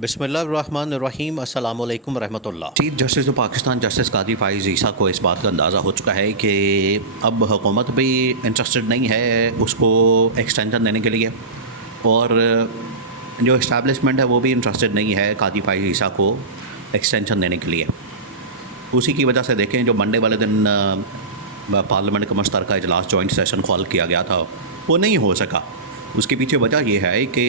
बिस्मिल्लाहिर्रहमानिर्रहीम अस्सलाम वालेकुम रहमतुल्लाह। Chief justice of Pakistan justice Qazi Faez ईसा को इस बात का अंदाज़ा हो चुका है कि अब हुकूमत भी इंटरेस्टेड नहीं है उसको एक्सटेंशन देने के लिए, और जो इस्टेब्लिशमेंट है वो भी इंटरेस्टेड नहीं है कादी फ़ाइज़ ईसा को एक्सटेंशन देने के लिए। उसी की वजह से देखें, जो मंडे वाले दिन पार्लियामेंट का मुश्तरका इजलास जॉइंट सेशन कॉल किया गया था वो नहीं हो सका। उसके पीछे वजह ये है कि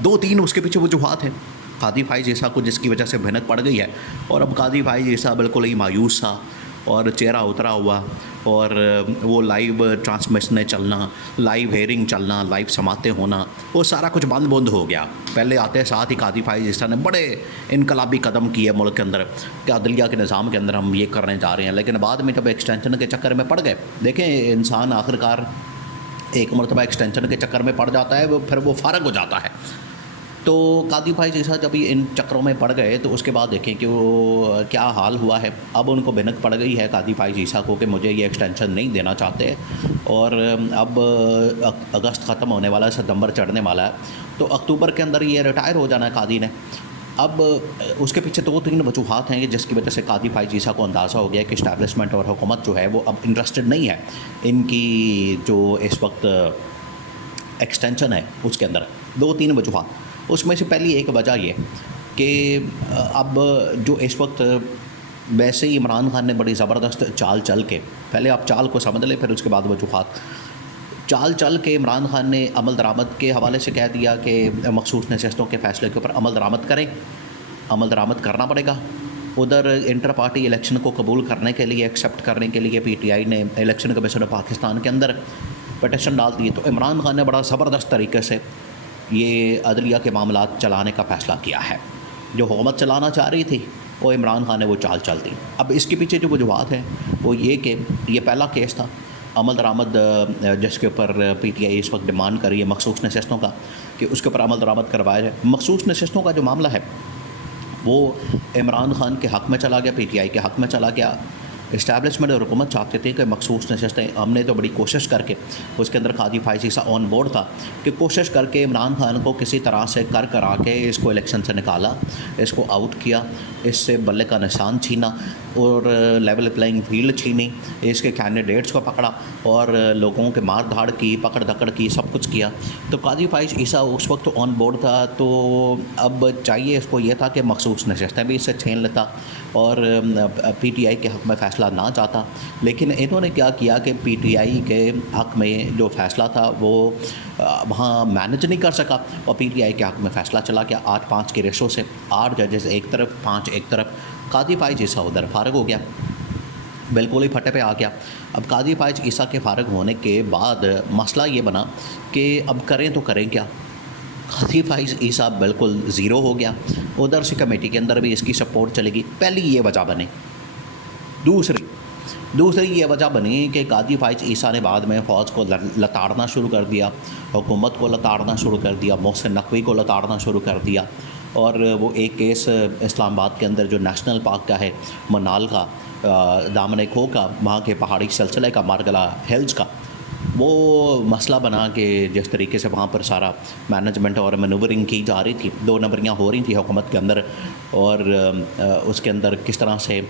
दो तीन उसके पीछे वजूहात हैं कादी फ़ाइज़ ईसा को, जिसकी वजह से भनक पड़ गई है। और अब कादी फ़ाइज़ ईसा बिल्कुल ही मायूस था और चेहरा उतरा हुआ, और वो लाइव ट्रांसमिशन चलना, लाइव हेयरिंग चलना, लाइव समातें होना, वो सारा कुछ बंद बंद हो गया। पहले आते साथ ही कादी फ़ाइज़ ईसा ने बड़े इनकलाबी कदम किए मुल्क के अंदर कि अदलिया के निज़ाम के अंदर हम ये करने जा रहे हैं, लेकिन बाद में जब एक्सटेंशन के चक्कर में पड़ गए, देखें इंसान आखिरकार एक मरतबा एक्सटेंशन के चक्कर में पड़ जाता है, फिर वो फ़ारग हो जाता है। तो कादी फ़ाइज़ ईसा जब इन चक्करों में पड़ गए तो उसके बाद देखें कि वो क्या हाल हुआ है। अब उनको भनक पड़ गई है कादी फ़ाइज़ ईसा को कि मुझे ये एक्सटेंशन नहीं देना चाहते, और अब अगस्त ख़त्म होने वाला है, सितंबर चढ़ने वाला है, तो अक्टूबर के अंदर ये रिटायर हो जाना है कादी ने। अब उसके पीछे दो तीन वजूहात हैं जिसकी वजह से कादी फ़ाइज़ ईसा को अंदाज़ा हो गया कि इस्टेब्लिशमेंट और हुकूमत जो है वो अब इंटरेस्टेड नहीं है इनकी जो इस वक्त एक्सटेंशन है उसके अंदर। दो तीन वजूहात, उसमें से पहली एक वजह ये कि अब जो इस वक्त वैसे ही इमरान खान ने बड़ी ज़बरदस्त चाल चल के, पहले आप चाल को समझ लें फिर उसके बाद वजूहात। चाल चल के इमरान खान ने अमल दरामद के हवाले से कह दिया कि मखसूस नशस्तों के फ़ैसले के ऊपर अमल दरामद करें, अमल दरामद करना पड़ेगा। उधर इंटर पार्टी इलेक्शन को कबूल करने के लिए, एक्सेप्ट करने के लिए PTI ने इलेक्शन कमीशन ऑफ पाकिस्तान के अंदर पटिशन डाल दिए। तो इमरान खान ने बड़ा ज़बरदस्त तरीके से ये अदलिया के मामलात चलाने का फ़ैसला किया है। जो हुकूमत चलाना चाह रही थी वो इमरान खान ने वो चाल चल दी। अब इसके पीछे जो वजूहात हैं वो ये कि ये पहला केस था अमल दरामद जिसके ऊपर PTI इस वक्त डिमांड कर रही है मखसूस नशस्तों का कि उसके ऊपर अमल दरामद करवाया जाए। मखसूस नशस्तों का जो मामला है वो इमरान खान के हक़ में चला गया, PTI के हक़ में चला गया। इस्टेब्लिशमेंट और हुकूमत चाहते थे कि मखसूस नशस्तें, हमने तो बड़ी कोशिश करके उसके अंदर कादी फ़ाइज़ ईसा ऑन बोर्ड था कि कोशिश करके इमरान खान को किसी तरह से कर करा के इसको इलेक्शन से निकाला, इसको आउट किया, इससे बल्ले का निशान छीना और लेवल प्लेइंग फील्ड छीनी, इसके कैंडिडेट्स को पकड़ा और लोगों के मार धाड़ की, पकड़ धकड़ की, सब कुछ किया। तो कादी फ़ाइज़ ईसा उस वक्त ऑन बोर्ड था, तो अब चाहिए इसको ये था कि मखसूस नशस्तें भी इससे छीन लेता और PTI के हक़ में फ़ैसला ना चाहता। लेकिन इन्होंने क्या किया कि PTI के हक़ में जो फ़ैसला था वो वहाँ मैनेज नहीं कर सका और PTI के हक़ में फ़ैसला चला गया 8-5 के रेशो से। 8 जजेस एक तरफ, 5 एक तरफ। कादी फ़ाइज़ ईसा उधर फ़ारग हो गया, बिल्कुल ही फटे पे आ गया। अब कादी फ़ाइज़ ईसा के फ़ारग होने के बाद मसला ये बना कि अब करें तो करें क्या। कादी फ़ाइज़ ईसा बिल्कुल ज़ीरो हो गया। उधर से कमेटी के अंदर भी इसकी सपोर्ट चलेगी। पहली ये वजह बनी। दूसरी ये वजह बनी कि कादी फ़ाइज़ ईसा ने बाद में फ़ौज को लताड़ना शुरू कर दिया, हुकूमत को लताड़ना शुरू कर दिया, मोहसिन नकवी को लताड़ना शुरू कर दिया। और वो एक केस इस्लामाबाद के अंदर जो नेशनल पार्क का है, मनाल का, दामन खो का, वहाँ के पहाड़ी सिलसिले का, मारगला हिल्स का, वो मसला बना कि जिस तरीके से वहाँ पर सारा मैनेजमेंट और मैनूवरिंग की जा रही थी, 2 नंबरियाँ हो रही थी हुकूमत के अंदर, और उसके अंदर किस तरह से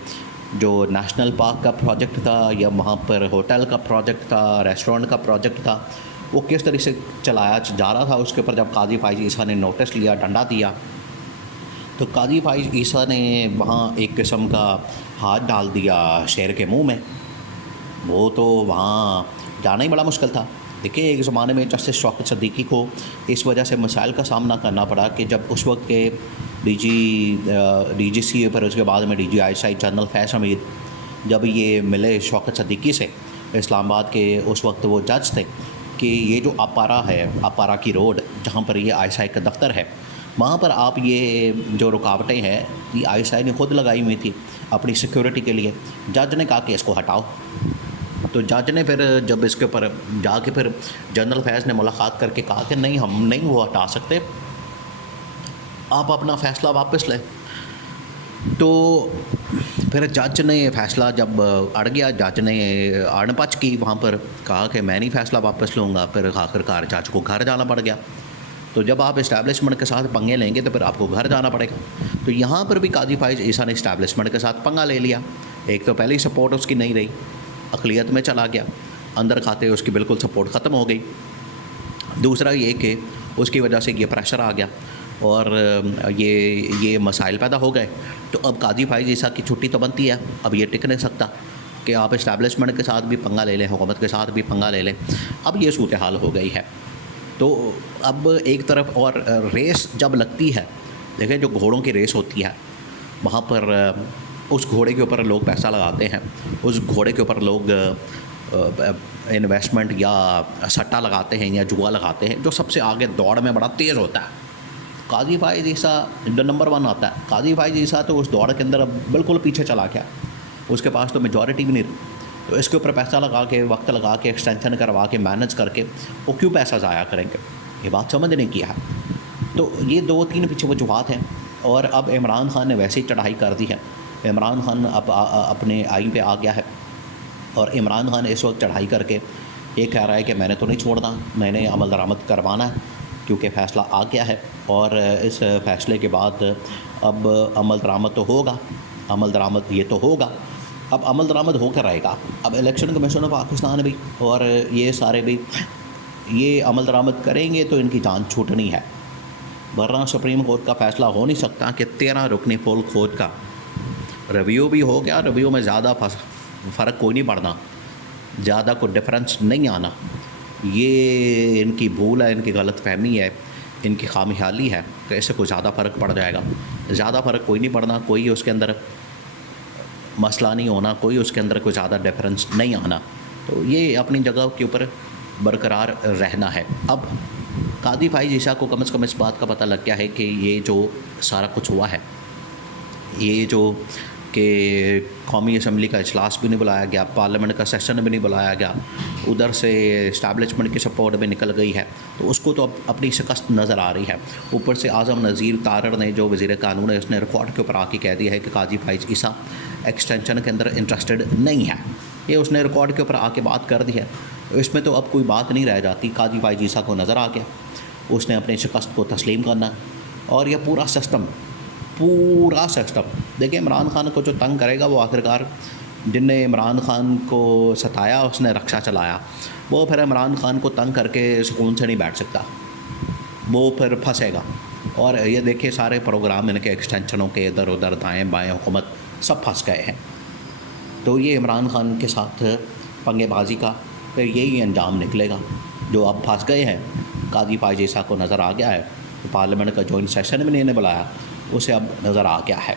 जो नेशनल पार्क का प्रोजेक्ट था या वहाँ पर होटल का प्रोजेक्ट था, रेस्टोरेंट का प्रोजेक्ट था, वो किस तरीके से चलाया जा रहा था। उसके ऊपर जब कादी फ़ाइज़ ईसा ने नोटिस लिया, डंडा दिया, तो कादी फ़ाइज़ ईसा ने वहाँ एक किस्म का हाथ डाल दिया शेर के मुँह में। वो तो वहाँ जाना ही बड़ा मुश्किल था। देखिए, एक ज़माने में जस्टिस शौकत सिद्दीकी को इस वजह से मसाइल का सामना करना पड़ा कि जब उस वक्त के DGC पर उसके बाद में DGI जनरल फैज़ हमीद जब ये मिले शौकत सिद्दीकी से, इस्लामाबाद के उस वक्त वो जज थे, कि ये जो अपारा है, अपारा की रोड जहाँ पर ये ISI का दफ्तर है, वहाँ पर आप ये जो रुकावटें हैं ये ISI ने ख़ुद लगाई हुई थी अपनी सिक्योरिटी के लिए। जज ने कहा कि इसको हटाओ। तो जज ने फिर जब इसके ऊपर जाके फिर जनरल फैज़ ने मुलाकात करके कहा कि नहीं, हम नहीं वो हटा सकते, आप अपना फ़ैसला वापस लें। तो फिर जज ने फ़ैसला जब अड़ गया, जज ने अड़पच की वहाँ पर, कहा कि मैं नहीं फ़ैसला वापस लूँगा। फिर आखिरकार जज को घर जाना पड़ गया। तो जब आप इस्टेब्लिशमेंट के साथ पंगे लेंगे तो फिर आपको घर जाना पड़ेगा। तो यहाँ पर भी काजी फाइज ईसा ने इस्टेब्लिशमेंट के साथ पंगा ले लिया। एक तो पहले ही सपोर्ट उसकी नहीं रही, अक़लियत में चला गया, अंदर खाते उसकी बिल्कुल सपोर्ट ख़त्म हो गई। दूसरा ये कि उसकी वजह से ये प्रेशर आ गया और ये मसाइल पैदा हो गए। तो अब काजी फाइज ईसा की छुट्टी तो बनती है, अब ये टिक नहीं सकता कि आप इस्टेब्लिशमेंट के साथ भी पंगा ले लें, हुकूमत के साथ भी पंगा ले लें। अब ये सूरत हाल हो गई है। तो अब एक तरफ और रेस जब लगती है, देखें जो घोड़ों की रेस होती है वहाँ पर उस घोड़े के ऊपर लोग पैसा लगाते हैं, उस घोड़े के ऊपर लोग इन्वेस्टमेंट या सट्टा लगाते हैं या जुआ लगाते हैं। जो सबसे आगे दौड़ में बड़ा तेज़ होता है, काजी फाइज ईसा जो नंबर 1 आता है। काजी फाइज ईसा तो उस दौड़ के अंदर अब बिल्कुल पीछे चला गया, उसके पास तो मेजॉरिटी भी नहीं रही। तो इसके ऊपर पैसा लगा के, वक्त लगा के, एक्सटेंशन करवा के, मैनेज करके वो क्यों पैसा ज़ाया करेंगे, ये बात समझने की है। तो ये 2-3 पीछे वजूहत हैं। और अब इमरान खान ने वैसे ही चढ़ाई कर दी है। इमरान खान अब अपने आइन पे आ गया है और इमरान खान इस वक्त चढ़ाई करके ये कह रहा है कि मैंने तो नहीं छोड़ना, मैंने अमल दरामद करवाना है क्योंकि फ़ैसला आ गया है। और इस फ़ैसले के बाद अब अमल दरामद तो होगा, अमल दरामद ये तो होगा। अब अमल दरामद होकर रहेगा। अब इलेक्शन कमीशन ऑफ पाकिस्तान भी और ये सारे भी ये अमल दरामद करेंगे तो इनकी जान छूटनी है, वरना सुप्रीम कोर्ट का फ़ैसला हो नहीं सकता कि 13 रुकनी फुल खोज का रिव्यू भी हो गया। रिव्यू में ज़्यादा फ़र्क कोई नहीं पड़ना, ज़्यादा कोई डिफरेंस नहीं आना। ये इनकी भूल है, इनकी गलतफहमी है, इनकी खामियाली है कि इससे कोई ज़्यादा फ़र्क पड़ जाएगा। ज़्यादा फ़र्क कोई नहीं पड़ना, कोई उसके अंदर मसला नहीं होना, कोई उसके अंदर कोई ज़्यादा डिफरेंस नहीं आना। तो ये अपनी जगह के ऊपर बरकरार रहना है। अब काजी फाइज ईसा को कम से कम इस बात का पता लग गया है कि ये जो सारा कुछ हुआ है, ये जो कि कौमी असम्बली का इजलास भी नहीं बुलाया गया, पार्लियामेंट का सेशन भी नहीं बुलाया गया, उधर से इस्टेब्लिशमेंट की सपोर्ट भी निकल गई है, तो उसको तो अब अपनी शिकस्त नज़र आ रही है। ऊपर से आज़म नज़ीर तारड़ ने जो वज़ीर कानून है उसने रिकॉर्ड के ऊपर आके कह दिया है कि काजी फाइज ईसा एक्सटेंशन के अंदर इंटरेस्टेड नहीं है। ये उसने रिकॉर्ड के ऊपर आके बात कर दी है। इसमें तो अब कोई बात नहीं रह जाती। काजी फाइज ईसा को नज़र आ गया, उसने अपनी शिकस्त को तस्लीम करना। और यह पूरा सिस्टम देखिए, इमरान खान को जो तंग करेगा वो आखिरकार जिनने इमरान खान को सताया, उसने रक्षा चलाया, वो फिर इमरान खान को तंग करके सुकून से नहीं बैठ सकता, वो फिर फंसेगा। और ये देखिए सारे प्रोग्राम इनके एक्सटेंशनों के इधर उधर दाएं बाएं हुकूमत सब फंस गए हैं। तो ये इमरान खान के साथ पंगेबाजी का फिर यही अंजाम निकलेगा। जो अब फंस गए हैं, काजी फाइज ईसा को नज़र आ गया है, पार्लियामेंट का जॉइंट सेशन भी नहीं बुलाया, उसे अब नज़र आ गया है।